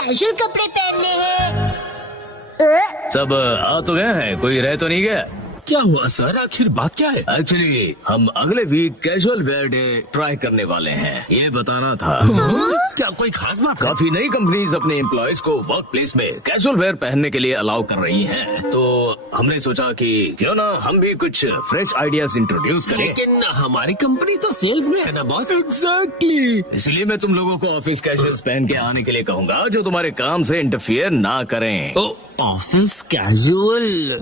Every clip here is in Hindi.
कैजुअल कपड़े पहनने हैं। सब आ तो गए हैं, कोई रह तो नहीं गया? क्या हुआ सर, आखिर बात क्या है? एक्चुअली हम अगले week casual wear day try करने वाले हैं, ये बताना था। क्या कोई खास बात है? काफी नई कंपनीज अपने एम्प्लॉयज को वर्क प्लेस में कैजुअल वेयर पहनने के लिए अलाउ कर रही हैं, तो हमने सोचा कि क्यों ना हम भी कुछ फ्रेश आइडियाज इंट्रोड्यूस करें। लेकिन हमारी कंपनी तो सेल्स में है ना बॉस। एग्जैक्टली, इसलिए मैं तुम लोगों को ऑफिस कैजुअल्स पहन के आने के लिए कहूंगा, जो तुम्हारे काम से इंटरफियर ना करें। Office casual?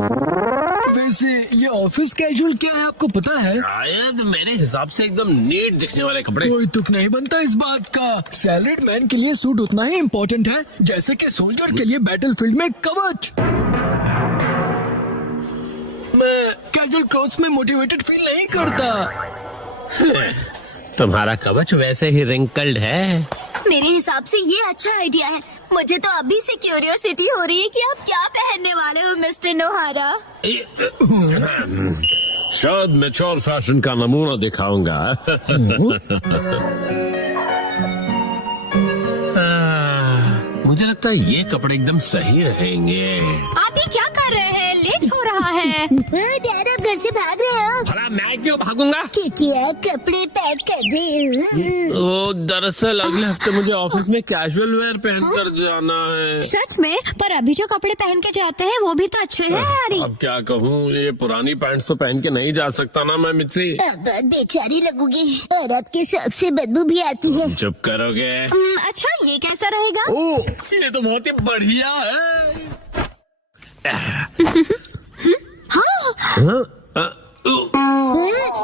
वैसे ये ऑफिस कैजुअल क्या है आपको पता है? शायद मेरे हिसाब से एकदम नीट दिखने वाले कपड़े। कोई तुक नहीं बनता इस बात का। सैलरीड मैन के लिए सूट उतना ही इम्पोर्टेंट है जैसे कि सोल्जर के लिए बैटलफील्ड में कवच। मैं कैजुअल क्लोथ्स में मोटिवेटेड फील नहीं करता। तुम्हारा कवच वैसे ही रिंकल्ड है। मेरे हिसाब से ये अच्छा आइडिया है। मुझे तो अभी से क्यूरियोसिटी हो रही है कि आप क्या पहनने वाले हो मिस्टर नोहारा। शायद मैच्योर फैशन का नमूना दिखाऊंगा। मुझे लगता है ये कपड़े एकदम सही रहेंगे। आप ये क्या कर रहे हैं? लेट हो रहा है। डैड आप घर से भाग रहे हो? भला मैं क्यों भागूंगा? क्योंकि आप कपड़े पैक कर रहे हो। दरअसल अगले हफ्ते मुझे ऑफिस में कैजुअल वेयर पहनकर जाना है। सच में? पर अभी जो कपड़े पहन के जाते हैं वो भी तो अच्छे हैं यारी। अब क्या कहूँ, ये पुरानी पैंट्स तो पहन के नहीं जा सकता ना मैं मिर्ची। अब बहुत बेचारी लगूंगी और आपके शौक से बदबू भी आती है। चुप करोगे? अच्छा ये कैसा रहेगा? ओ, ये तो बहुत ही बढ़िया है।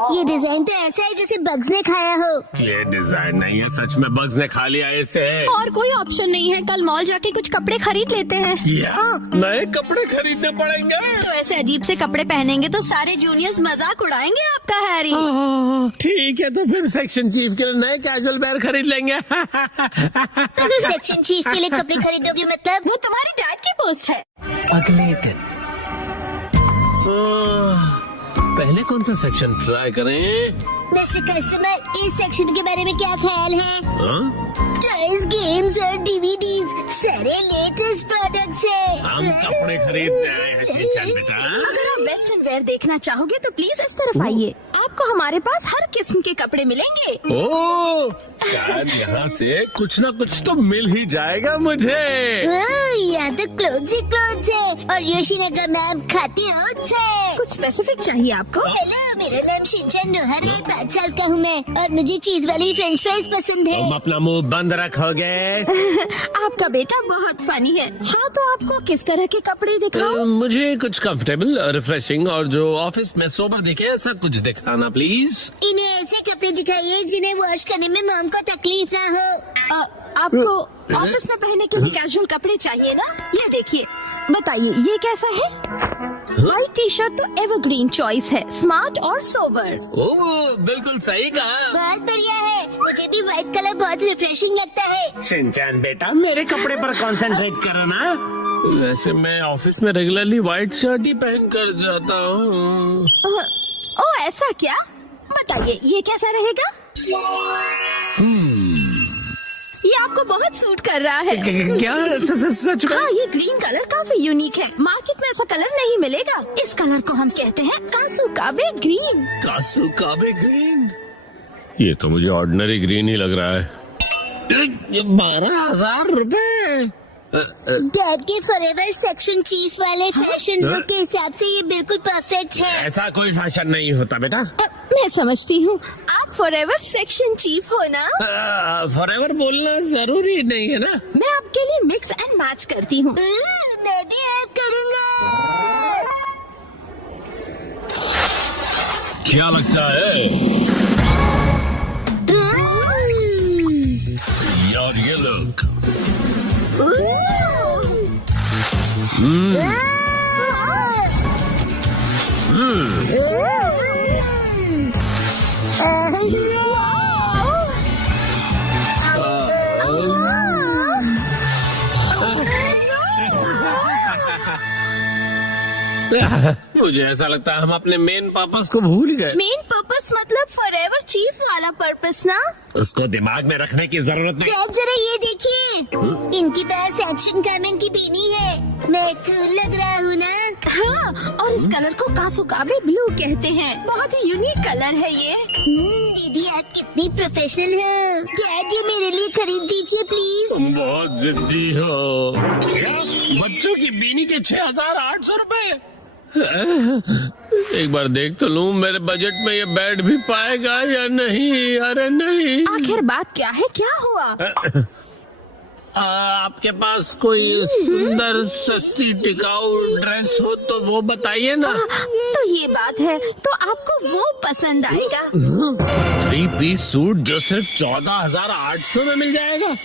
ये डिजाइन तो ऐसा है जैसे बग्स ने खाया हो। ये डिजाइन नहीं है, सच में बग्स ने खा लिया इसे। और कोई ऑप्शन नहीं है, कल मॉल जाके कुछ कपड़े खरीद लेते हैं। क्या नए कपड़े खरीदने पड़ेंगे? तो ऐसे अजीब से कपड़े पहनेंगे तो सारे जूनियर्स मजाक उड़ाएंगे आपका हैरी। ठीक है, तो फिर सेक्शन चीफ के लिए नए कैजुअल वेयर खरीद लेंगे। सेक्शन चीफ के लिए कपड़े खरीदोगे मतलब? वो तुम्हारी डैड की पोस्ट है। अगले दिन पहले कौन सा सेक्शन ट्राई करें? मिस्टर कस्टमर, इस सेक्शन के बारे में क्या ख्याल है? हाँ? टॉयज, गेम्स और डीवीडीज, सारे लेटेस्ट प्रोडक्ट्स हैं। हम कपड़े खरीदने आए हैं शिनचैन बेटा। अगर आप वेस्टर्न वेयर देखना चाहोगे तो प्लीज इस तरफ आइए। आपको हमारे पास हर किस्म के कपड़े मिलेंगे। ओह, शायद यहाँ से कुछ ना कुछ तो मिल ही जाएगा मुझे। यहाँ तो क्लोथ्स ही क्लोथ्स है और योशिनागा मैम खाती ओट्स है। कुछ स्पेसिफिक चाहिए आपको? हेलो, मेरा नाम शिनचैन नोहारा है, 5 साल का हूँ मैं और मुझे चीज वाली फ्रेंच फ्राइज पसंद है। तुम अपना मुंह बंद रखोगे? आपका बेटा बहुत फनी है। हाँ, तो आपको किस तरह के कपड़े दिखाऊं? मुझे कुछ कंफर्टेबल, रिफ्रेशिंग और जो ऑफिस में सोबर दिखे, ऐसा कुछ दिखाना प्लीज। इन्हें ऐसे कपड़े दिखाइए जिन्हें वॉश करने में मॉम को तकलीफ ना हो। आपको ऑफिस में पहनने के लिए कैजुअल कपड़े चाहिए ना? ये देखिए, बताइए ये कैसा है? व्हाइट टी शर्ट तो एवरग्रीन चॉइस है, स्मार्ट और सोबर। ओह, बिल्कुल सही कहा। बहुत बढ़िया है, मुझे भी व्हाइट कलर बहुत रिफ्रेशिंग लगता है। शिनचैन बेटा, मेरे कपड़े पर कंसंट्रेट करो ना। वैसे मैं ऑफिस में रेगुलरली व्हाइट शर्ट ही पहन कर जाता हूँ। ओह, ऐसा क्या? बताइए ये कैसा रहेगा? ये आपको बहुत सूट कर रहा है। क्या सच में? हाँ, ये ग्रीन कलर काफी यूनिक है, मार्केट में ऐसा कलर नहीं मिलेगा। इस कलर को हम कहते हैं कासुकाबे ग्रीन। कासुकाबे ग्रीन? ये तो मुझे ऑर्डिनरी ग्रीन ही लग रहा है। 12,000 रुपए। डैड के फॉरएवर सेक्शन चीफ वाले फैशन लुक के हिसाब से ये बिल्कुल परफेक्ट है। ऐसा कोई फैशन नहीं होता बेटा। मैं समझती हूँ, आप फॉरएवर सेक्शन चीफ हो ना? फॉरएवर बोलना जरूरी नहीं है ना। मैं आपके लिए मिक्स एंड मैच करती हूँ। मैं भी हेल्प करूँगा। क्या लगता है यार ये लुक? मुझे ऐसा लगता है हम अपने मेन पर्पस को भूल गए। मेन पर्पस मतलब फॉरएवर चीफ वाला पर्पस ना? उसको दिमाग में रखने की जरूरत नहीं। आप जरा ये देखिए, इनके पास एक्शन कामेन की पीनी है। मैं कूल लग रहा हूँ ना? हाँ, और इस कलर को कासुकाबे ब्लू कहते हैं। बहुत ही यूनिक कलर है ये। दीदी आप कितनी प्रोफेशनल हो। डैड ये मेरे लिए खरीद दीजिए प्लीज। तुम बहुत जिद्दी हो। क्या? बच्चों की बीनी के 6,800 रुपए? एक बार देख तो लूं मेरे बजट में ये बैठ भी पाएगा या नहीं। अरे नहीं। आखिर बात क्या है, क्या हुआ? आपके पास कोई सुंदर सस्ती टिकाऊ ड्रेस हो तो वो बताइए ना। तो ये बात है, तो आपको वो पसंद आएगा। 3 पीस सूट जो सिर्फ 14,800 में मिल जाएगा।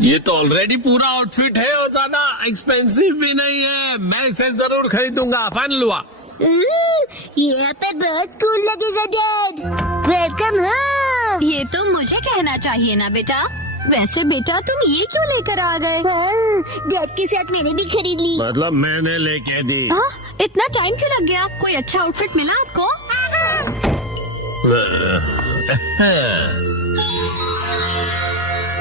ये तो ऑलरेडी पूरा आउटफिट है और ज्यादा एक्सपेंसिव भी नहीं है। मैं इसे जरूर खरीदूंगा। फाइनल हुआ। यहाँ पर बहुत कूल लगेगा डैड। Welcome home. ये तो मुझे कहना चाहिए ना बेटा। वैसे बेटा तुम ये क्यों लेकर आ गए? डैड के साथ मैंने भी खरीद ली। मतलब मैंने लेके दी। हाँ, इतना टाइम क्यों लग गया? कोई अच्छा आउटफिट मिला आपको?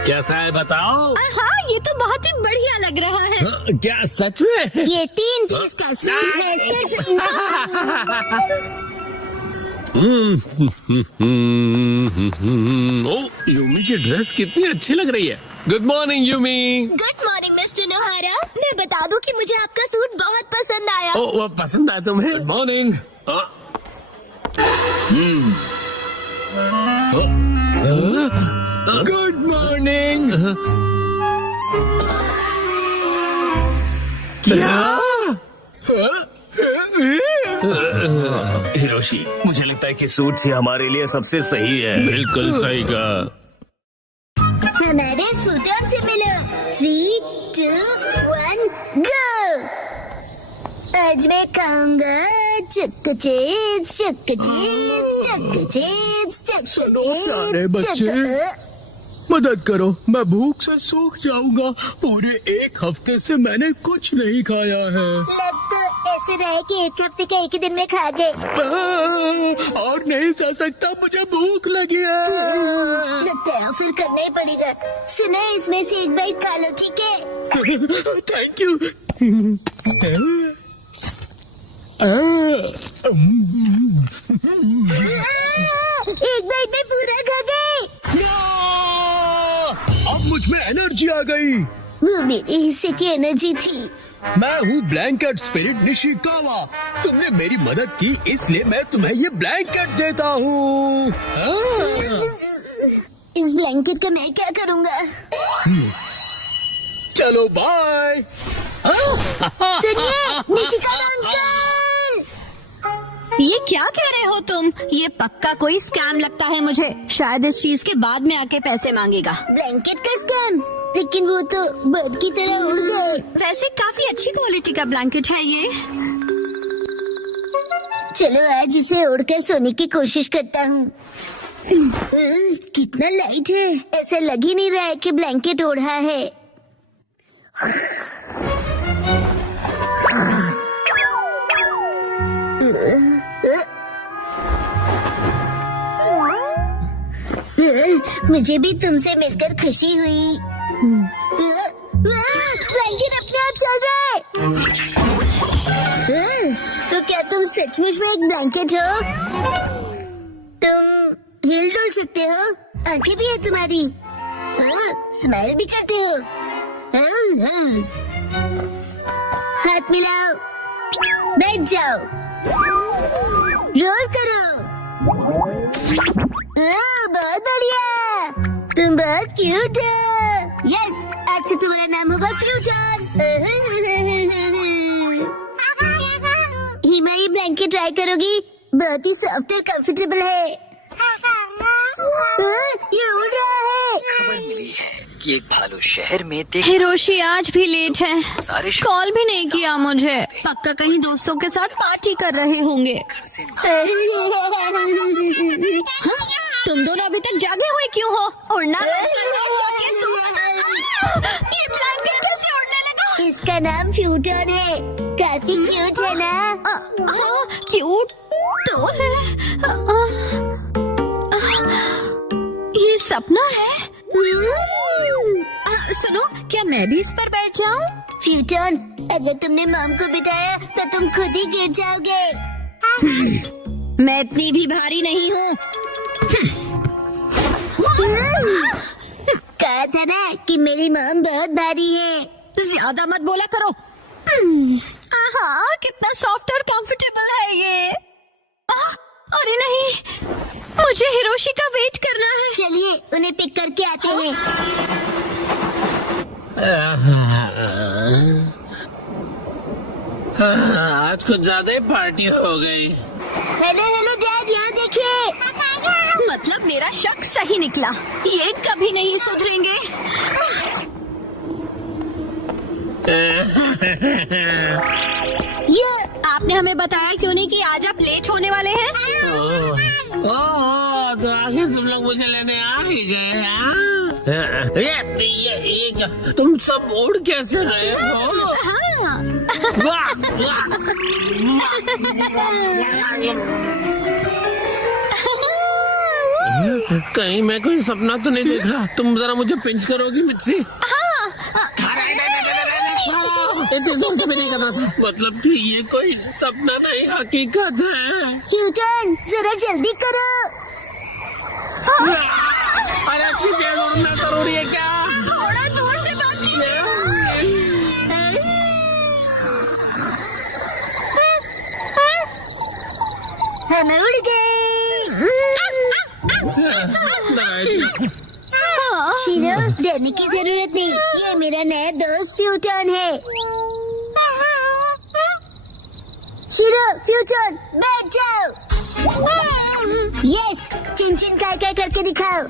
कैसा है बताओ? हाँ, ये तो बहुत ही बढ़िया लग रहा है। क्या सच में? ये 3 पीस का सूट है सिर्फ। ओ, यूमी की ड्रेस कितनी अच्छी लग रही है। Good morning Yumi. Good morning mister नोहारा। मैं बता दूं कि मुझे आपका सूट बहुत पसंद आया। ओ, वो पसंद आया तुम्हें? Good morning. Good morning. Hiroshi, मुझे लगता है कि सूट ही हमारे लिए सबसे सही है। बिल्कुल सही कहा। हमारे सूटों से मिलो। 3, 2, 1 गो। आज मैं खाऊंगा चक्का चिप्स, चक्का चिप्स, चक्का चिप्स, चक्का प्यारे चिप्स, बच्चे। मदद करो, मैं भूख से सूख जाऊंगा। पूरे 1 हफ्ते से मैंने कुछ नहीं खाया है। लग तो ऐसे रहा है कि 1 हफ्ते का 1 दिन में खा गए। और नहीं सह सकता, मुझे भूख लगी है। लगता है फिर करना ही पड़ेगा। सुनो इसमें से एक बाइट खा लो, ठीक है? Thank you. एक बाइट में पूरा खा गए। अब मुझ में एनर्जी आ गई। वो मेरे हिस्से की एनर्जी थी। मैं हूँ ब्लैंकेट स्पिरिट निशिकावा। तुमने मेरी मदद की, इसलिए मैं तुम्हें ये ब्लैंकेट देता हूँ। इस ब्लैंकेट का मैं क्या करूँगा? चलो बाय। सुनिए निशिकावा अंकल। ये क्या कह रहे हो तुम? ये पक्का कोई स्कैम लगता है मुझे। शायद इस चीज के बाद में आके पैसे मांगेगा। ब्लैंकेट का स्कैम? लेकिन वो तो बर्ड की तरह उड़ गए। वैसे काफी अच्छी क्वालिटी का ब्लैंकेट है ये। चलो आज इसे ओढ़कर सोने की कोशिश करता हूँ। कितना लाइट है। ऐसा लग ही नहीं रहा है कि ब्लैंकेट ओढ़ा है। मुझे भी तुमसे मिलकर खुशी हुई। ब्लैंकेट अपने आप चल रहा है। तो क्या तुम सचमुच में एक ब्लैंकेट हो? तुम हिल डुल सकते हो, आंखें भी है तुम्हारी, स्माइल भी करते हो। हाथ मिलाओ, बैठ जाओ, रोल करो। बहुत बढ़िया, तुम बहुत क्यूट हो। यस, आज से तुम्हारा नाम होगा फ्यूचर। हिमा ये ब्लैंकेट ट्राई करोगी? बहुत ही सॉफ्ट और कंफर्टेबल है। ये उड़ रहा है। खबर मिली है कि एक भालू शहर में देख हिरोशी आज भी लेट है। सारे कॉल भी नहीं किया मुझे। पक्का कहीं दोस्तों के साथ पार्टी कर रहे होंगे। घर से तुम दोनों अभी तक जागे हुए क्यों हो? उड़ना ये ब्लैंकेट कैसे उड़ने लगा? इस इसका नाम फ्यूटन है। काफी क्यूट है ना? हाँ क्यूट तो है। ये सपना है। सुनो, क्या मैं भी इस पर बैठ जाऊं? फ्यूटन, अगर तुमने मॉम को बिठाया तो तुम खुद ही गिर जाओगे। मैं इतनी भी भारी नहीं हूँ। कहा था ना कि मेरी मॉम बहुत भारी है। ज्यादा मत बोला करो। हाँ, कितना सॉफ्ट और कंफर्टेबल है ये। अरे नहीं, मुझे हिरोशी का वेट करना है। चलिए उन्हें पिक करके आते हैं। आज कुछ ज्यादा ही पार्टी हो गई। हेलो हेलो डैड, यहाँ देखिए। मतलब मेरा शक सही निकला। ये कभी नहीं सुधरेंगे। ये आपने हमें बताया क्यों नहीं कि आज आप लेट होने वाले हैं? ओह, तो आखिर तुम लोग मुझे लेने आ ही गए। ये क्या, तुम सब उड़ कैसे रहे हो? हाँ। वाह, वाह। कहीं मैं कोई सपना तो नहीं देख रहा? तुम जरा मुझे पिंच करोगी मिर्ची? इतनी जोर से भी नहीं करना था। मतलब कि ये कोई सपना नहीं, हकीकत है। फ्यूटन, जरा जल्दी करो। अरे क्या उड़ना जरूरी है क्या? थोड़ा दूर से बात हम उड़ गए। शीरो, डरने की जरूरत नहीं। ये मेरा नया दोस्त फ्यूटन है। शीरो, फ्यूटन, बैठ जाओ। यस, चिन चिन काय काय करके दिखाओ।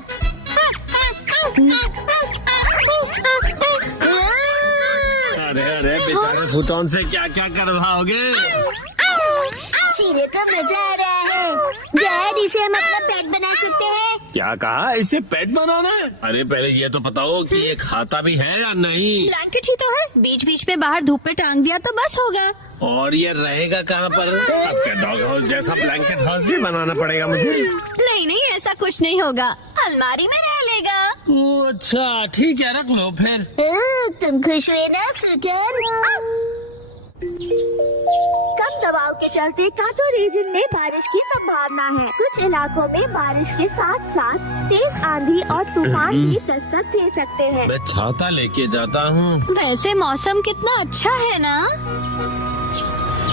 अरे अरे बेचारे फुटोन से क्या क्या करवाओगे? शीरो को मजा आ रहा है। डैड, इसे हम अपना पेट बना सकते हैं। क्या कहा? इसे पेट बनाना है? अरे पहले ये तो बताओ कि ये खाता भी है या नहीं? ब्लैंकेट ही तो है, बीच बीच में बाहर धूप पे टांग दिया तो बस होगा। और ये रहेगा कहाँ पर? आपके डॉग हाउस जैसा ब्लैंकेट हाउस भी बनाना पड़ेगा मुझे। नहीं नहीं, ऐसा कुछ नहीं होगा, अलमारी में रह लेगा। ओह, अच्छा ठीक है, रख लो फिर। तुम खुश हुए ना फ्यूटन? कम दबाव के चलते कांटो रीजन में बारिश की संभावना है। कुछ इलाकों में बारिश के साथ साथ तेज आंधी और तूफान भी दस्तक दे सकते हैं। मैं छाता लेके जाता हूँ। वैसे मौसम कितना अच्छा है ना।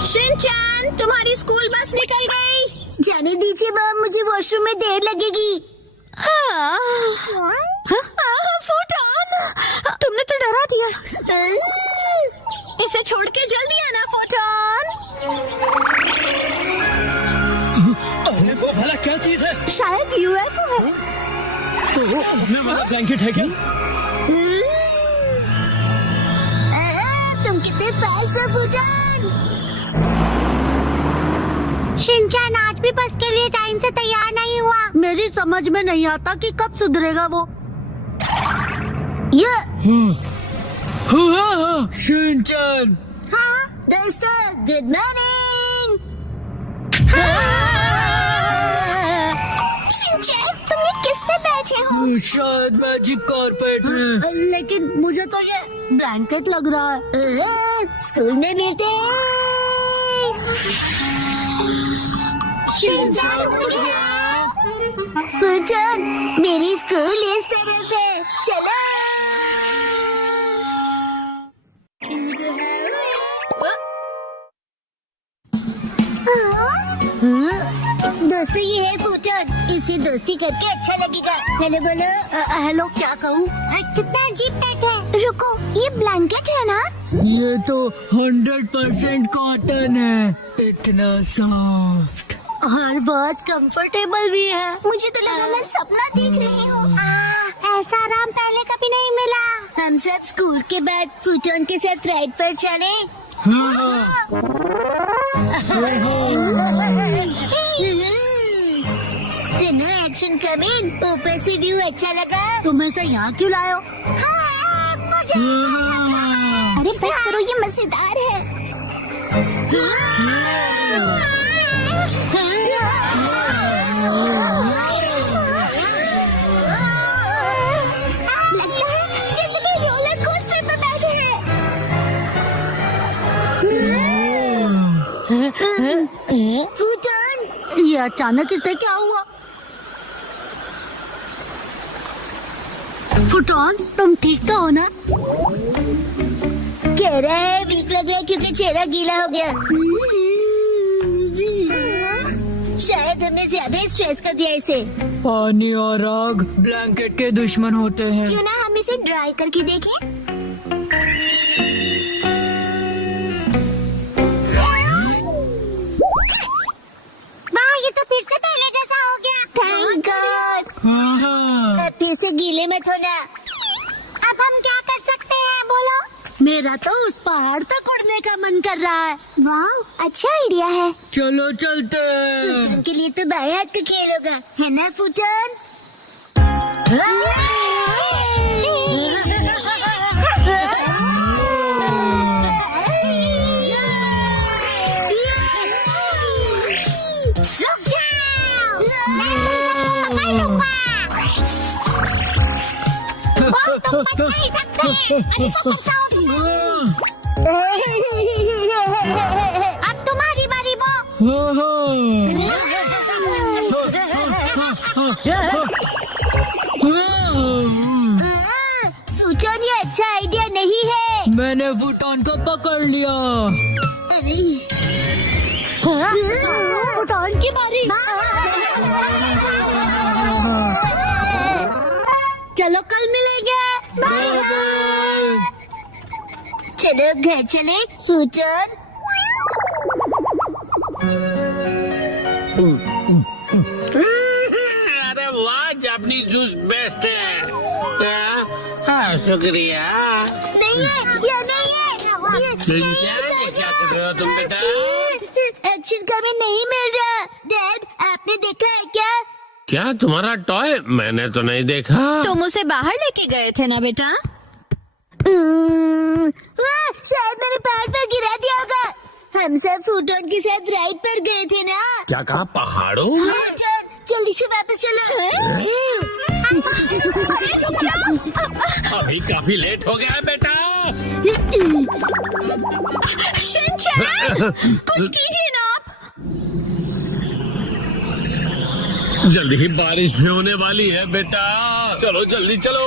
शिनचैन, तुम्हारी स्कूल बस निकल गई। जाने दीजिए मॉम, मुझे वॉशरूम में देर लगेगी। हाँ। फुटन, तुमने तो डरा दिया। इसे छोड़ के जल्दी आना फुटन। अरे वो भला क्या चीज है? शायद यूएफओ है। ब्लैंकेट है क्या? तुम कितने फास्ट हो फुटन। शिनचैन आज भी बस के लिए टाइम से तैयार नहीं हुआ। मेरी समझ में नहीं आता कि कब सुधरेगा वो। शिनचैन, हाँ दोस्तों, गुड मॉर्निंग। शिनचैन, तुम ये किस पे बैठे हो? शायद मैजिक कारपेट है। लेकिन मुझे तो ये ब्लैंकेट लग रहा है। स्कूल में मिलते हैं। फुटन, मेरी स्कूल इस तरफ है, चलो। दोस्तों, ये है फुटन, इसे दोस्ती करके अच्छा लगेगा। हेलो बोलो। हेलो, क्या कहूँ? कितना अजीब पेट है। रुको, ये ब्लैंकेट है ना? ये तो 100% कॉटन है। इतना सॉफ्ट और बहुत कंफर्टेबल भी है। मुझे तो लगा मैं सपना देख रही हूँ। ऐसा आराम पहले कभी नहीं मिला। हम सब स्कूल के बाद फुटन के साथ राइड पर चले। सुनो, एक्शन कमिंग। ऊपर से व्यू अच्छा लगा। तुम ऐसा यहाँ क्यों लाए हो? अरे बस करो, ये मजेदार है। लगता है जैसे कि रोलर कोस्टर पर बैठे हैं। फूटन, ये अचानक इसे क्या हुआ? फुटॉन, तुम ठीक तो हो ना? कह रहा है वीक लग रहा है क्योंकि चेहरा गीला हो गया। शायद हमने ज्यादा स्ट्रेस कर दिया इसे। पानी और आग ब्लैंकेट के दुश्मन होते हैं। क्यों ना हम इसे ड्राई करके देखें? वाह, ये तो फिर से पहले जैसा हो गया। Thank God. अब फिर से गीले मत होना। अब हम क्या कर सकते हैं, बोलो? मेरा तो उस पहाड़ तक उड़ने का मन कर रहा है। वाह, अच्छा आइडिया है। चलो चलते हैं। फूटन के लिए तो बाएं हाथ का खेल होगा, है ना फूटन? रुक जाओ, मैं तुम सबको पकड़ लूंगा। वो तुम बच नहीं सकते। अच्छा बचाओ। अब तुम्हारी बारी, फूटन, ये अच्छा आइडिया नहीं है। मैंने फुटॉन को पकड़ लिया। फूटन की बारी। चलो कल मिलेंगे। चलो घर चले फूटन। अरे वाह, जापानी जूस बेस्ट है। हाँ, शुक्रिया। नहीं है, ये नहीं है, ये क्या कर रहे हो तुम बेटा? एक्शन कभी नहीं मिल रहा। डैड, आपने देखा है क्या? क्या तुम्हारा टॉय? मैंने तो नहीं देखा। तुम उसे बाहर लेके गए थे ना बेटा? शायद मैंने पहाड़ पर गिरा दिया होगा। हम सब फूटन के साथ राइड पर गए थे ना। क्या कहा, पहाड़ों? फूटन, जल्दी से वापस चलो। अभी काफी लेट हो गया है बेटा। शिनचैन, कुछ कीजिए ना आप। जल्दी ही बारिश भी होने वाली है बेटा। चलो जल्दी चलो।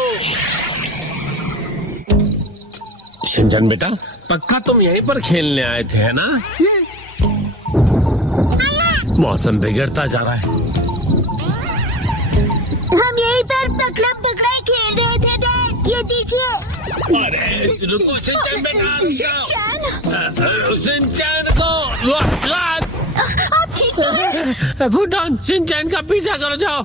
शिनचैन बेटा, पक्का तुम यहीं पर खेलने आए थे, है ना? मौसम बिगड़ता जा रहा है। हम यहीं पर पकड़म पकड़ाई खेल रहे थे डैड। ये दीजिए। अरे रुको शिनचैन बेटा। शिनचैन को आप ठीक तो हैं? फुटॉन, शिनचैन का पीछा करो, जाओ।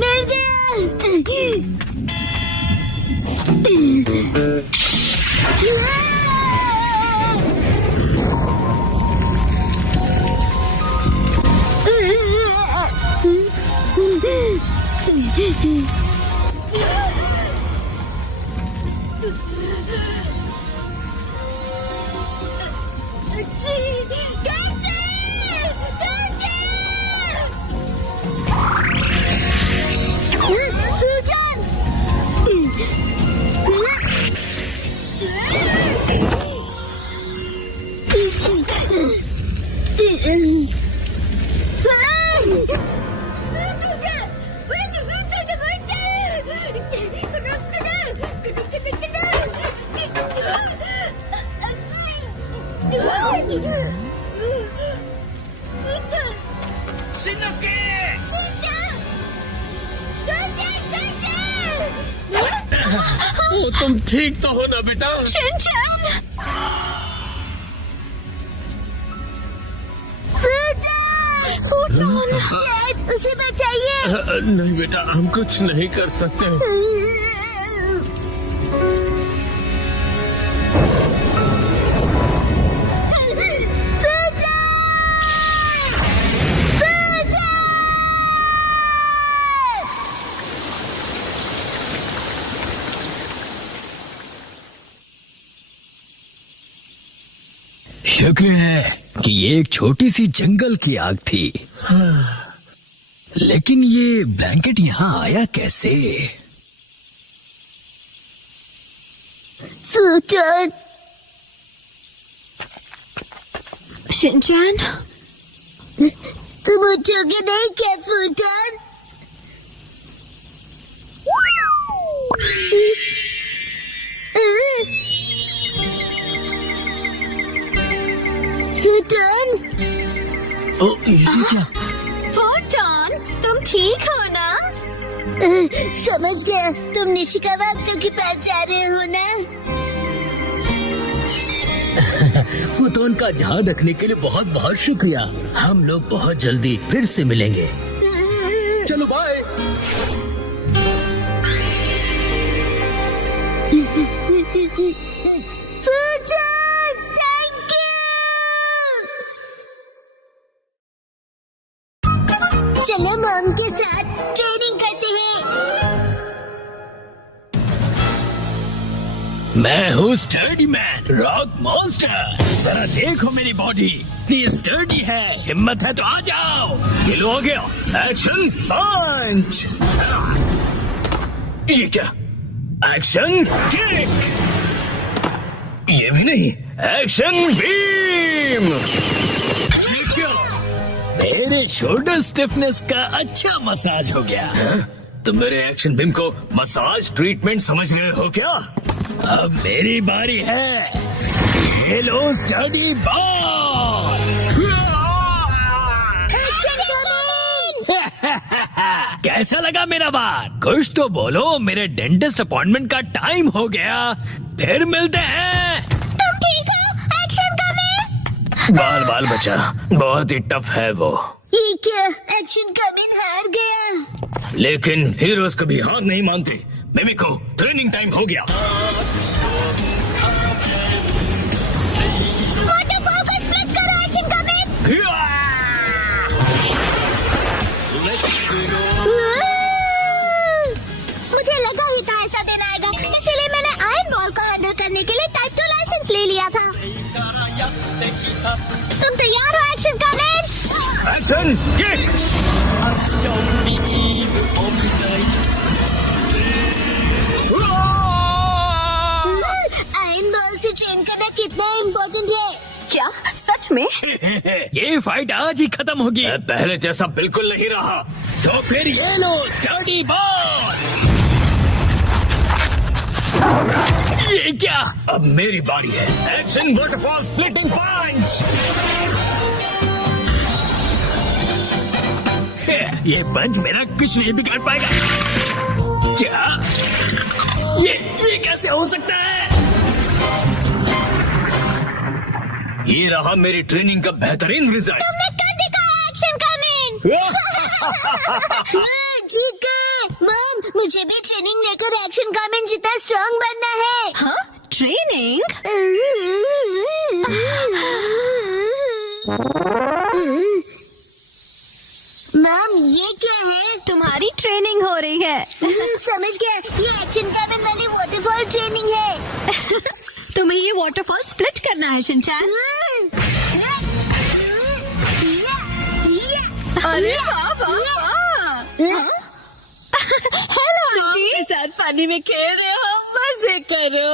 मिल गया। तुम ठीक तो हो ना बेटा? शिनचैन, फूटन, डैड, उसे बचाइए। नहीं बेटा, हम कुछ नहीं कर सकते। शुक्र है कि ये एक छोटी सी जंगल की आग थी। लेकिन ये ब्लैंकेट यहाँ आया कैसे? फूटन, शिनचैन, तुम उठोगे नहीं क्या फूटन? फूटन, ओ, ये क्या? फूटन, तुम ठीक हो ना? समझ गया, तुम निशिकावा अंकल के पास जा रहे हो ना? फूटन का ध्यान रखने के लिए बहुत बहुत शुक्रिया। हम लोग बहुत जल्दी फिर से मिलेंगे। चलो बाय। फूटन, थैंक यू। चलो मॉम के साथ ट्रेनिंग करते हैं। मैं हूँ स्टर्डी मैन, रॉक मॉन्स्टर। जरा देखो मेरी बॉडी इतनी स्टर्डी है। हिम्मत है तो आ जाओ। ये लो आ गया। एक्शन पंच। ये क्या? Action kick. ये भी नहीं। Action beam. ये क्या? मेरे शोल्डर स्टिफनेस का अच्छा मसाज हो गया। तुम मेरे एक्शन बीम को मसाज ट्रीटमेंट समझ रहे हो क्या? अब मेरी बारी है। ये लो स्टडी बॉल। कैसा लगा मेरा बात? कुछ तो बोलो। मेरे डेंटिस्ट अपॉइंटमेंट का टाइम हो गया। फिर मिलते हैं। तुम ठीक हो? Action coming. बाल बाल बचा, बहुत ही टफ है वो। ये क्या? एक्शन कमिंग हार गया। लेकिन हीरोज कभी हार नहीं मानते। मिमिको, ट्रेनिंग टाइम हो गया। फोकस स्प्लिट करो एक्शन कमिंग। मुझे लगा ही था ऐसा दिन आएगा, इसीलिए मैंने आयरन बॉल को हैंडल करने के लिए टाइप 2 लाइसेंस ले लिया था। तुम तैयार हो action coming? Action kick. Iron ball से ट्रेन करना कितना इम्पोर्टेंट है? क्या सच में? ये फाइट आज ही खत्म होगी। पहले जैसा बिल्कुल नहीं रहा। तो फिर ये लो स्टडी बॉल। ये क्या? अब मेरी बारी है। एक्शन वाटरफॉल स्प्लिटिंग पंच। ये पंच मेरा कुछ नहीं बिगाड़ पाएगा। क्या? ये कैसे हो सकता है? ये रहा मेरी ट्रेनिंग का बेहतरीन रिजल्ट। तुमने कर दिखाया एक्शन कमिंग। ठीक है मॉम, मुझे भी ट्रेनिंग लेकर एक्शन कमिंग जितना स्ट्रांग बनना है। हाँ? ट्रेनिंग? मॉम ये क्या है? तुम्हारी ट्रेनिंग हो रही है। समझ गया, ये एक्शन कमिंग वाली वाटरफॉल ट्रेनिंग है। तुम्हें ये वाटरफॉल स्प्लिट करना है शिनचैन। अरे वाह वाह वाह। हेलो आंटी, साथ पानी में खेल रहे हो, मजे करो।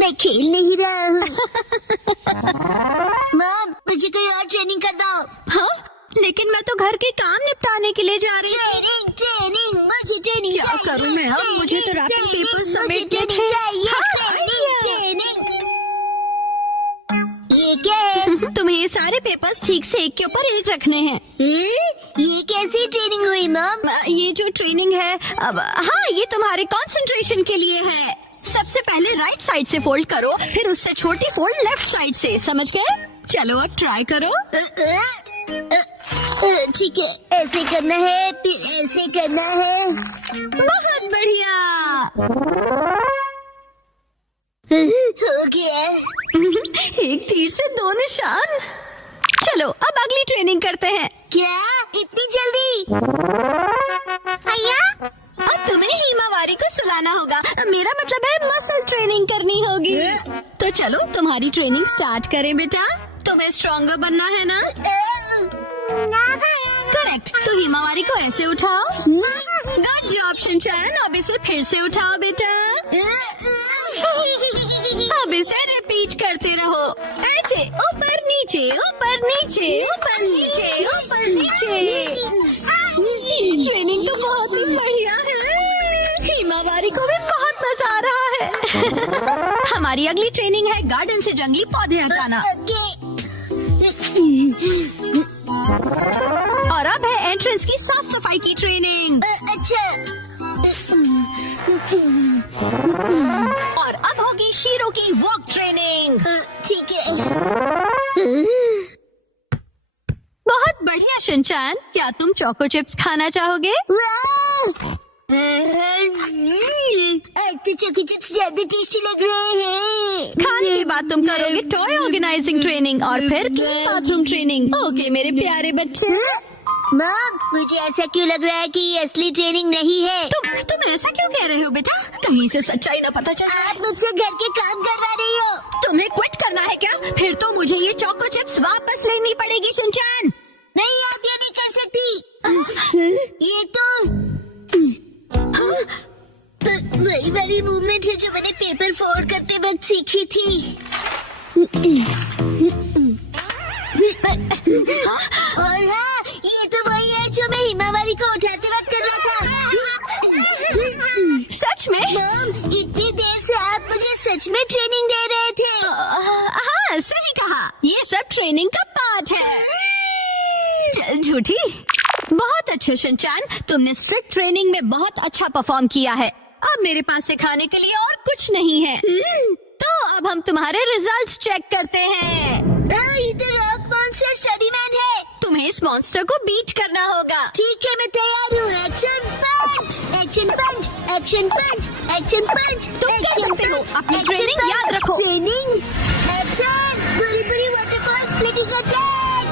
मैं खेल नहीं रहा हूँ। मॉम मुझे कोई और ट्रेनिंग कर दो। हाँ? लेकिन मैं तो घर के काम निपटाने के लिए जा रही हूँ। ट्रेनिंग ट्रेनिंग, मुझे ट्रेनिंग क्या चाहिए। करूँ मैं अब? मुझे तो रैपिंग पेपर मुझे समेटने ट्रेनिंग थे। चाहिए। हाँ, ट्रेनिंग। ये क्या है? तुम्हें ये सारे पेपर्स ठीक से एक के ऊपर एक रखने हैं। ये कैसी ट्रेनिंग हुई मॉम? ये जो ट्रेनिंग है अब, हाँ ये तुम्हारे कंसंट्रेशन के लिए है। सबसे पहले राइट साइड से फोल्ड करो, फिर उससे छोटी फोल्ड लेफ्ट साइड से। समझ गए? चलो अब ट्राई करो। ठीक है, ऐसे करना है, फिर ऐसे करना है। बहुत बढ़िया। हो गया। एक तीर से 2 निशान। चलो अब अगली ट्रेनिंग करते हैं। क्या इतनी जल्दी? भैया अब तुम्हें हिमावारी को सुलाना होगा। मेरा मतलब है मसल ट्रेनिंग करनी होगी। तो चलो तुम्हारी ट्रेनिंग स्टार्ट करें बेटा। तुम्हें स्ट्रॉन्गर बनना है ना? करेक्ट। तो हिमावारी को ऐसे उठाओ। Good job Shinchan. अब इसे फिर से उठाओ बेटा। अब इसे रिपीट करते रहो ऐसे, ऊपर नीचे ऊपर नीचे ऊपर नीचे ऊपर नीचे। ट्रेनिंग तो बहुत ही बढ़िया है। हिमावारी को भी बहुत मजा आ रहा है। हमारी अगली ट्रेनिंग है गार्डन से जंगली पौधे हटाना। और अब है एंट्रेंस की साफ सफाई की ट्रेनिंग। अच्छा। और अब होगी शीरो की वॉक ट्रेनिंग। ठीक है। बहुत बढ़िया शिनचैन। क्या तुम चोको चिप्स खाना चाहोगे? आज तो चोको चिप्स ज्यादा टेस्टी लग रहे हैं। खाने के बाद तुम करोगे टॉय ऑर्गेनाइजिंग ट्रेनिंग और फिर क्लीन बाथरूम ट्रेनिंग। ओके मेरे प्यारे बच्चे। मॉम, मुझे ऐसा क्यों लग रहा है कि ये असली ट्रेनिंग नहीं है? तुम ऐसा क्यों कह रहे हो बेटा? कहीं से सच्चाई ना पता चले। आप मुझसे घर के काम करवा रही हो। तुम्हें क्विट करना है क्या? फिर तो मुझे ये चोको चिप्स वापस लेनी पड़ेगी शिनचैन। नहीं, आप ये नहीं कर सकती। ये तो वही वाली मूवमेंट है जो मैंने पेपर फोल्ड करते वक्त सीखी थी। और हाँ, ये तो वही है जो मैं हिमावारी को उठाते वक्त कर रहा था। सच में? मॉम, इतनी देर से आप मुझे सच में ट्रेनिंग दे रहे थे। हाँ सही कहा। ये सब ट्रेनिंग का पार्ट है। झूठी। बहुत अच्छे शिनचैन। तुमने स्ट्रिक्ट ट्रेनिंग में बहुत अच्छा परफॉर्म किया है। अब मेरे पास सिखाने के लिए और कुछ नहीं है। तो अब हम तुम्हारे रिजल्ट्स चेक करते हैं। ये तो रॉक मॉन्स्टर स्टडी मैन है। तुम्हें इस मॉन्स्टर को बीट करना होगा। ठीक है, मैं तैयार हूँ। एक्शन पंच, एक्शन पंच, एक्शन पंच, एक्शन पंच। तुम कर सकते हो। अपनी ट्रेनिंग याद रखो। ट्रेनिंग एक्शन, पूरी पूरी वाटरफॉल स्प्लिटिंग अटैक।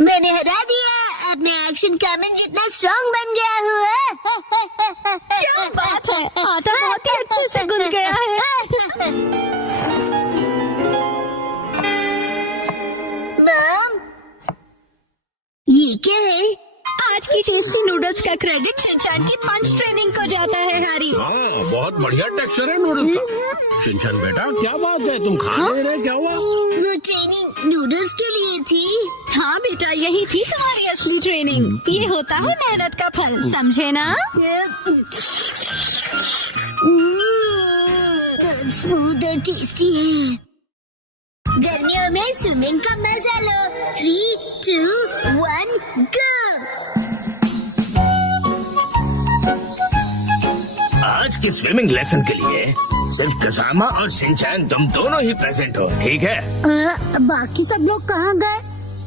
मैंने हरा दिया। अब मैं एक्शन कामन जितना स्ट्रांग बन गया हूँ। क्या बात है, आटा बहुत ही अच्छे से गुन गया है। मॉम, ये क्या है? आज की टेस्टी नूडल्स का क्रेडिट शिनचैन की पंच ट्रेनिंग को जाता है हैरी। हाँ, बहुत बढ़िया टेक्सचर है नूडल्स का। शिनचैन बेटा क्या बात है, तुम खा नहीं रहे? क्या हुआ? वो ट्रेनिंग नूडल्स के लिए थी। हाँ बेटा, यही थी तुम्हारी असली ट्रेनिंग। ये होता है मेहनत का फल, समझे ना? स्मूथ और टेस्टी है। गर्मियों में स्विमिंग का मजा लो। 3, 2, 1 गो। आज की स्विमिंग लेसन के लिए सिर्फ कसामा और शिनचैन तुम दोनों ही प्रेजेंट हो, ठीक है? बाकी सब लोग कहाँ गए?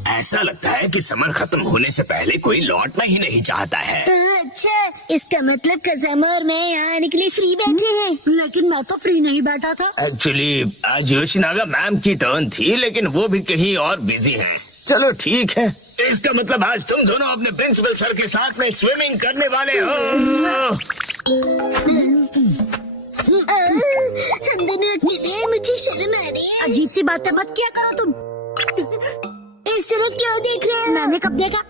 ऐसा लगता है कि समर खत्म होने से पहले कोई लौटना ही नहीं चाहता है। अच्छा, इसका मतलब कसामा और मैं यहाँ आने के लिए फ्री बैठे हैं। लेकिन मैं तो फ्री नहीं बैठा था। एक्चुअली आज योशिनागा मैम की टर्न थी, लेकिन वो भी कहीं और बिजी हैं। चलो ठीक है, इसका मतलब आज तुम दोनों अपने प्रिंसिपल सर के साथ में स्विमिंग करने वाले हो। हम दोनों अकेले, मुझे शर्म आ रही है। अजीब सी बातें मत किया करो तुम। इस तरफ क्यों देख रहे हो? मैंने कब देखा?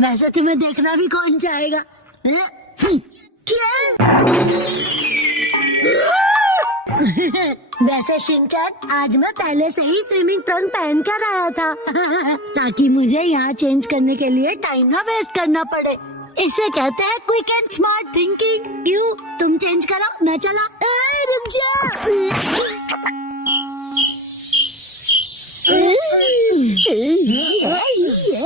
वैसे तुम्हें देखना भी कौन चाहेगा? क्या? वैसे शिनचैन, आज मैं पहले से ही स्विमिंग ट्रंक पहन कर आया था ताकि मुझे यहाँ चेंज करने के लिए टाइम ना वेस्ट करना पड़े। इसे कहते हैं क्विक एंड स्मार्ट थिंकिंग। क्यों? तुम चेंज करो, मैं चला। रुक जा।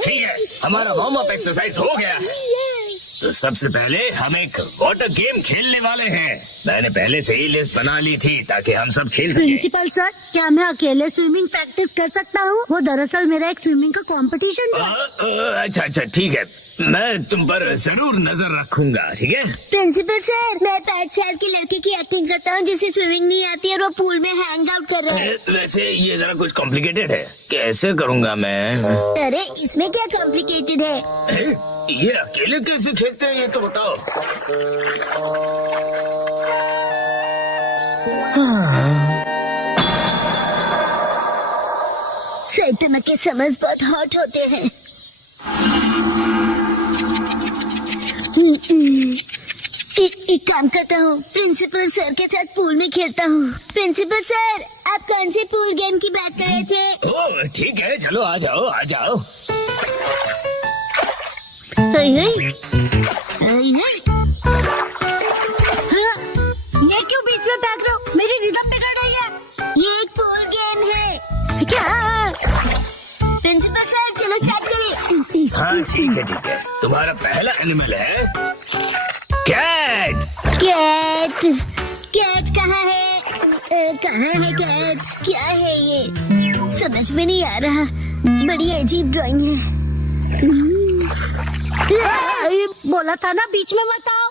ठीक है, हमारा वार्म अप एक्सरसाइज हो गया है। तो सबसे पहले हम एक वाटर गेम खेलने वाले हैं। मैंने पहले से ही लिस्ट बना ली थी ताकि हम सब खेल सकें। प्रिंसिपल सर, क्या मैं अकेले स्विमिंग प्रैक्टिस कर सकता हूँ? वो दरअसल मेरा एक स्विमिंग का कंपटीशन था। अच्छा अच्छा ठीक है, मैं तुम पर जरूर नजर रखूंगा, ठीक है। प्रिंसिपल सर, मैं 5 साल की लड़की की एक्टिंग करता हूँ जिसे स्विमिंग नहीं आती और वो पूल में हैंग आउट कर रहा है। वैसे ये जरा कुछ कॉम्प्लिकेटेड है, कैसे करूँगा मैं? अरे इसमें क्या कॉम्प्लिकेटेड है? ये अकेले कैसे खेलते हैं ये तो बताओ। सैतमा के समझ बहुत हॉट होते हैं। एक काम करता हूँ, प्रिंसिपल सर के साथ पूल में खेलता हूँ। प्रिंसिपल सर, आप कौन से पूल गेम की बात कर रहे थे? ओह ठीक है, चलो आ जाओ आ जाओ। ये क्यों बीच में भाग रहे हो? मेरी रिदम बिगड़ रही है। ये एक पूल गेम है। क्या? प्रिंसिपल सर, चलो स्टार्ट करें। हाँ ठीक है। तुम्हारा पहला एनिमल है कैट। कैट? कैट कहाँ है? कहाँ है कैट? क्या है ये? समझ में नहीं आ रहा। बड़ी अजीब ड्राइंग है। बोला था ना बीच में मत आओ।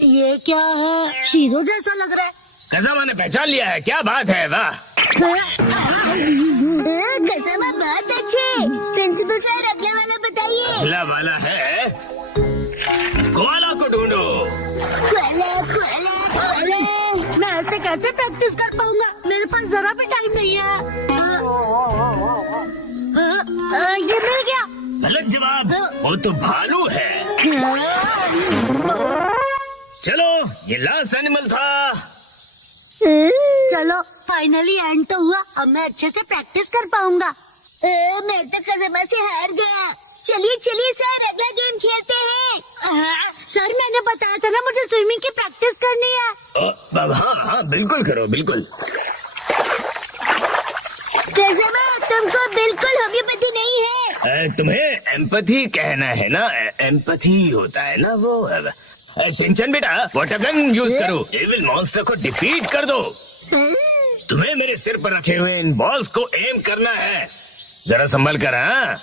ये क्या है? शीरो जैसा लग रहा है। कज़ामा ने पहचान लिया है, क्या बात है? वाह, कज़ामा बहुत अच्छे। प्रिंसिपल सर, अगला वाला बताइए। अगला वाला है कोआला को ढूंढो। कोआला। मैं ऐसे कैसे प्रैक्टिस कर पाऊंगा? मेरे पास जरा भी टाइम नहीं है। ये मिल गया। गलत जवाब, वो तो भालू है। चलो, ये लास्ट एनिमल था। चलो, फाइनली एंड तो हुआ। अब मैं अच्छे से प्रैक्टिस कर पाऊंगा। मैं तो कज़ामा से हार गया। चलिए सर, अगला गेम खेलते हैं। सर, मैंने बताया था ना मुझे स्विमिंग की प्रैक्टिस करनी है। हाँ बिल्कुल करो, बिल्कुल। कज़ामा, तुमको बिल्कुल होम्योपैथी नहीं है। तुम्हें एम्पैथी कहना है ना? एम्पैथी होता है ना वो। सिंचन बेटा, वाटर गन यूज करो, एविल मॉन्स्टर को डिफीट कर दो। तुम्हें मेरे सिर पर रखे हुए इन बॉल्स को एम करना है। जरा संभल कर। हाँ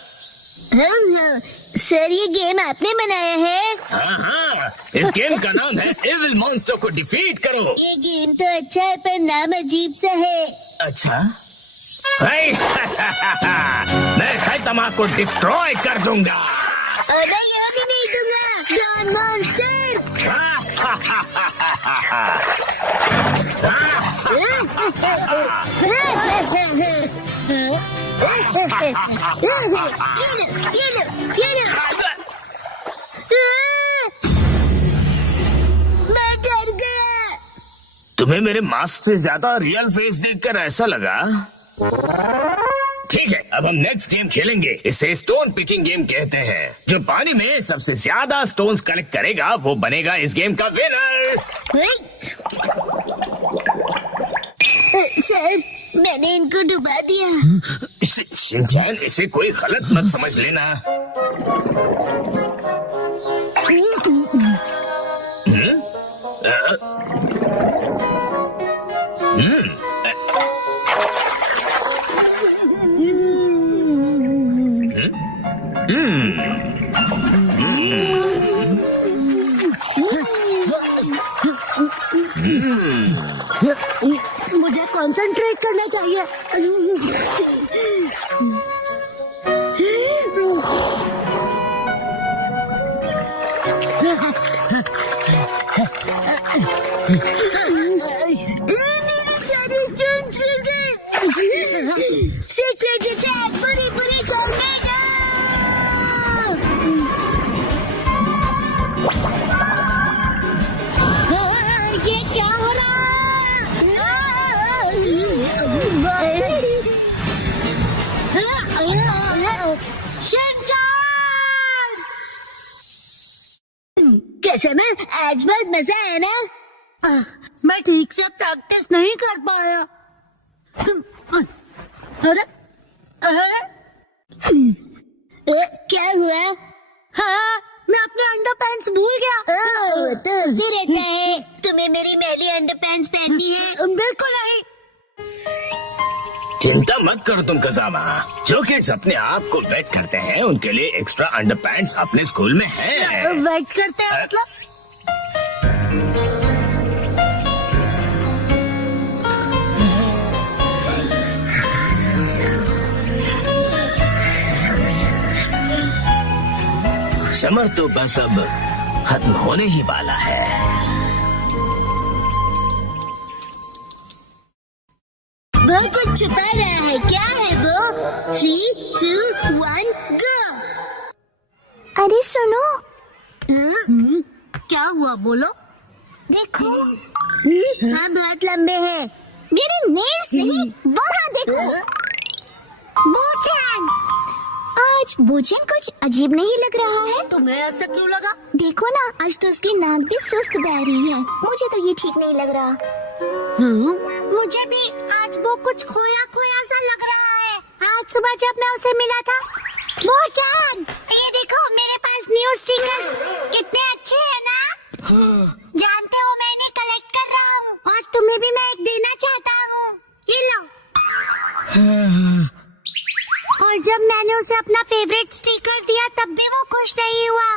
सर, ये गेम आपने बनाया है? हाँ, इस गेम का नाम है एविल मॉन्स्टर को डिफीट करो। ये गेम तो अच्छा है पर नाम अजीब सा है। अच्छा मैं साइतामा को डिस्ट्रॉय कर दूंगा। और मैं यहाँ भी नहीं दूंगा। Don monster. मैं डर गया। तुम्हें मेरे मास्क से ज्यादा रियल फेस देखकर ऐसा लगा? ठीक है, अब हम नेक्स्ट गेम खेलेंगे। इसे स्टोन पिकिंग गेम कहते हैं। जो पानी में सबसे ज्यादा स्टोन्स कलेक्ट करेगा वो बनेगा इस गेम का विनर। सर, मैंने इनको डुबा दिया। शिनचैन, इसे कोई गलत मत समझ लेना। मुझे कंसंट्रेट करना चाहिए। मेरे सारे स्टोन चल गए। सीक्रेट अटैक, पूरे टॉर्नेडो। ये क्या हो रहा है? शिनचैन! कैसे में आज बहुत मजा आया ना? मैं ठीक से प्रैक्टिस नहीं कर पाया। अरे क्या हुआ? हाँ, मैं अपने अंडरपैंट्स भूल गया। तो हंसते रहता है। तुम्हें मेरी मैली अंडरपैंट्स पहननी है? बिल्कुल नहीं। चिंता मत करो तुम कजामा, जो किड्स अपने आप को वेट करते हैं उनके लिए एक्स्ट्रा अंडरपैंट्स अपने स्कूल में हैं। वेट करते हैं मतलब? समर तो बस अब खत्म होने ही वाला है। वो कुछ छुपा रहा है, क्या है वो? 3, 2, 1 गो। अरे सुनो। क्या हुआ बोलो? देखो। हाँ बहुत लंबे हैं। मेरे नेल्स नहीं, वहाँ देखो। बोचन, आज बोचन कुछ अजीब नहीं लग रहा है। तुम्हें ऐसा क्यों लगा? देखो ना, आज तो उसकी नाक भी सुस्त बह रही है। मुझे तो ये ठीक नहीं लग रहा। मुझे भी आज वो कुछ खोया खोया सा लग रहा है। आज सुबह जब मैं उसे मिला था। बोचन, ये देखो मेरे पास न्यू स्टिकर्स कितने अच्छे हैं ना? जानते हो मैं इन्हें कलेक्ट कर रहा हूँ और तुम्हें भी मैं एक देना चाहता हूँ। ये लो। और जब मैंने उसे अपना फेवरेट स्टिकर दिया तब भी वो खुश नहीं हुआ।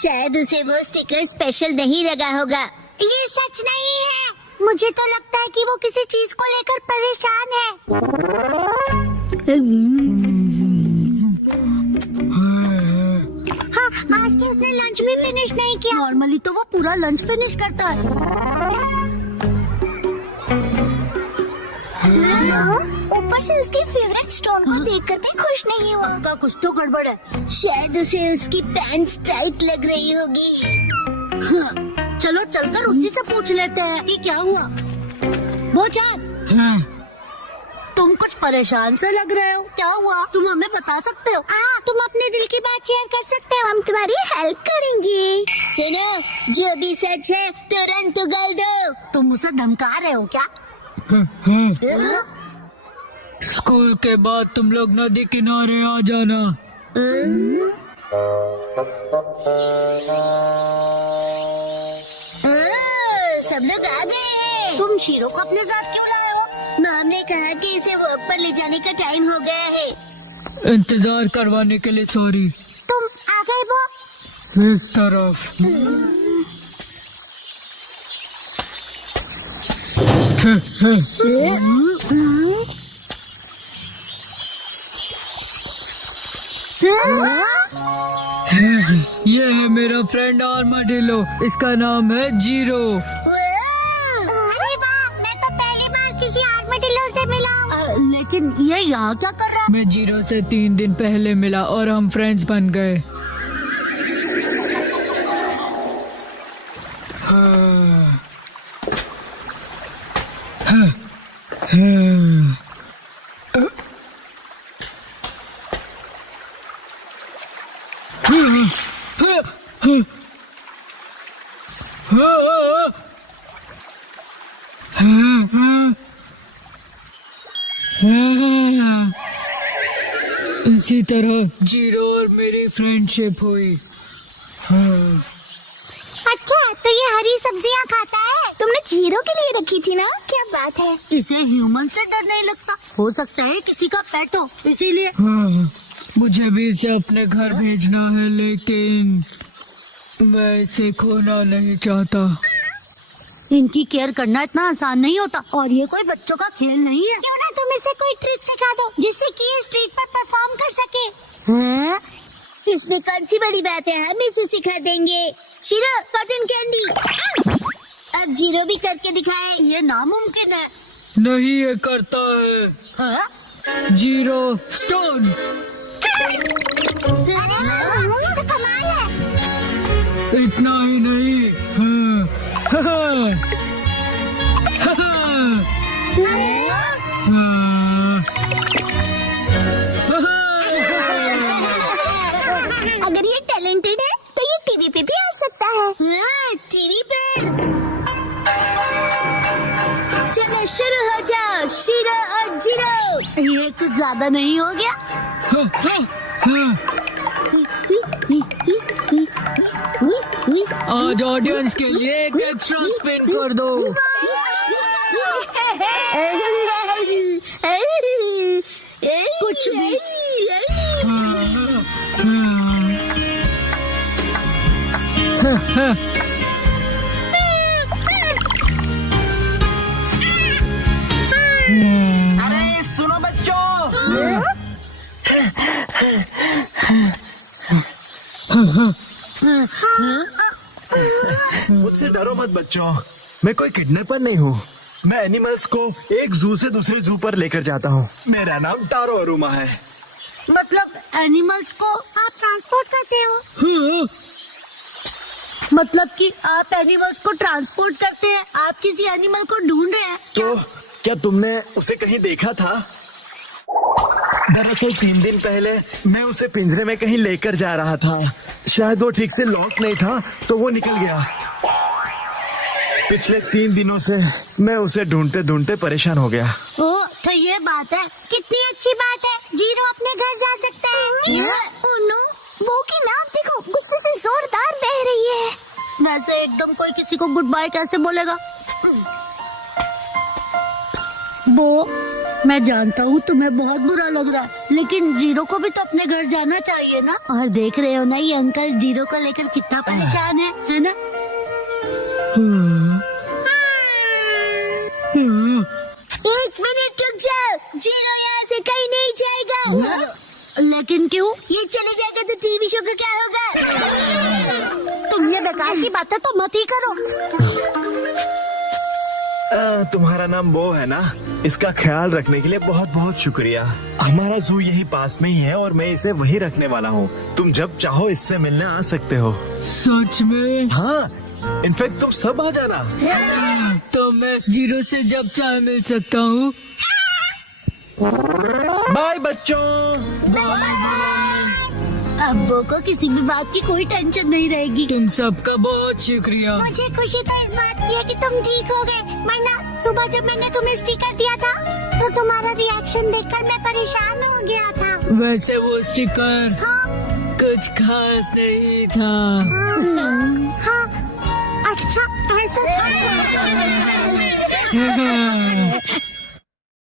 शायद उसे वो स्टिकर स्पेशल नहीं लगा होगा। ये सच नहीं है। मुझे तो लगता है कि वो किसी चीज को लेकर परेशान है। हाँ, आज तो उसने लंच भी फिनिश नहीं किया। नॉर्मली तो वो पूरा लंच फिनिश करता है। ऊपर से उसके फेवरेट स्टोन को देखकर भी खुश नहीं हुआ। का कुछ तो गड़बड़ है। शायद उसे उसकी पैंट्स टाइट लग रही होगी। हाँ, चलो चलकर उसी से पूछ लेते हैं कि क्या हुआ। बोचन, तुम कुछ परेशान से लग रहे हो, क्या हुआ? तुम हमें बता सकते हो? तुम अपने दिल की बात शेयर कर सकते हो, हम तुम्हारी हेल्प करेंगे। सुनो, जो भी सच है तुरंत उगल दो। तुम उसे धमका रहे हो क्या? स्कूल के बाद तुम लोग नदी किनारे आ जाना। सब लोग आ गए हैं। तुम शीरो को अपने साथ क्यों लाए हो? मैम ने कहा कि इसे वॉक पर ले जाने का टाइम हो गया है। इंतजार करवाने के लिए सॉरी। तुम आ गए वो? इस तरफ। ये है मेरा फ्रेंड आर्माडिलो, इसका नाम है जीरो। अरे वाह, मैं तो पहली बार किसी आर्माडिलो से मिला हूँ। लेकिन ये यहाँ क्या कर रहा है? मैं जीरो से 3 दिन पहले मिला और हम फ्रेंड्स बन गए। इसी तरह जीरो और मेरी फ्रेंडशिप हुई। अच्छा, तो ये हरी सब्जियाँ खाता है? तुमने जीरो के लिए रखी थी ना? क्या बात है। इसे ह्यूमन से डर नहीं लगता? हो सकता है किसी का पेट हो, इसीलिए। हाँ, मुझे भी इसे अपने घर भेजना है, लेकिन मैं इसे खोना नहीं चाहता। इनकी केयर करना इतना आसान नहीं होता और ये कोई बच्चों का खेल नहीं है। क्यों ना तुम इसे कोई ट्रिक सिखा दो जिससे कि ये स्ट्रीट पर परफॉर्म कर सके। हाँ? इसमें कौन सी बड़ी बात है, हम इसे सिखा देंगे। Zero, cotton candy. अब जीरो भी करके दिखाए। ये नामुमकिन है। नहीं, ये करता है। हाँ? Zero stone. तो कमाल है। इतना ही नहीं। हाँ। हाँ। अगर ये टैलेंटेड है तो ये टीवी पे भी आ सकता है। टीवी पे। चलो शुरू हो जाओ, शीरो और जीरो। ये कुछ ज्यादा नहीं हो गया? आज ऑडियंस के लिए एक एक्स्ट्रा स्पिन कर दो। कुछ भी। अरे सुनो बच्चों, मुझसे डरो मत बच्चों, मैं कोई किडनैपर नहीं हूँ। मैं एनिमल्स को एक जू से दूसरे जू पर लेकर जाता हूँ। मेरा नाम टारो अरुमा है। मतलब एनिमल्स को आप ट्रांसपोर्ट करते हो? मतलब कि आप एनिमल्स को ट्रांसपोर्ट करते हैं? आप किसी एनिमल को ढूंढ रहे हैं? तो क्या तुमने उसे कहीं देखा था? दरअसल 3 दिन पहले मैं उसे पिंजरे में कहीं लेकर जा रहा था। शायद वो ठीक से लॉक नहीं था तो वो निकल गया। पिछले 3 दिनों से मैं उसे ढूंढते ढूंढते परेशान हो गया। ओ, तो ये बात है। कितनी अच्छी बात है, जीरो अपने घर जा सकता है। ओह नो, बो की नाक देखो, गुस्से से जोरदार बह रही है। वैसे एकदम कोई किसी को गुड बाय कैसे बोलेगा? बो, मैं जानता हूँ तुम्हें बहुत बुरा लग रहा है, लेकिन जीरो को भी तो अपने घर जाना चाहिए ना। और देख रहे हो ना ये अंकल जीरो को लेकर कितना परेशान है ना? एक मिनट रुक जाओ, जीरो यहाँ से कहीं नहीं जाएगा। लेकिन क्यों? ये चले जाएगा तो टीवी शो का क्या होगा? तुम ये बेकार की बातें तो मत ही करो। तुम्हारा नाम बो है ना? इसका ख्याल रखने के लिए बहुत बहुत शुक्रिया। हमारा जू यही पास में ही है और मैं इसे वही रखने वाला हूँ। तुम जब चाहो इससे मिलने आ सकते हो। सच में? हाँ, इनफैक्ट तुम सब आ जाना। तो मैं जीरो से जब चाहे मिल सकता हूँ। बाय बच्चों। अब बो को किसी भी बात की कोई टेंशन नहीं रहेगी। तुम सबका बहुत शुक्रिया। मुझे खुशी तो इस बात की है कि तुम ठीक हो गए, वरना सुबह जब मैंने तुम्हें स्टिकर दिया था तो तुम्हारा रिएक्शन देखकर मैं परेशान हो गया था। वैसे वो स्टिकर हाँ, कुछ खास नहीं था। हाँ, अच्छा ऐसा था।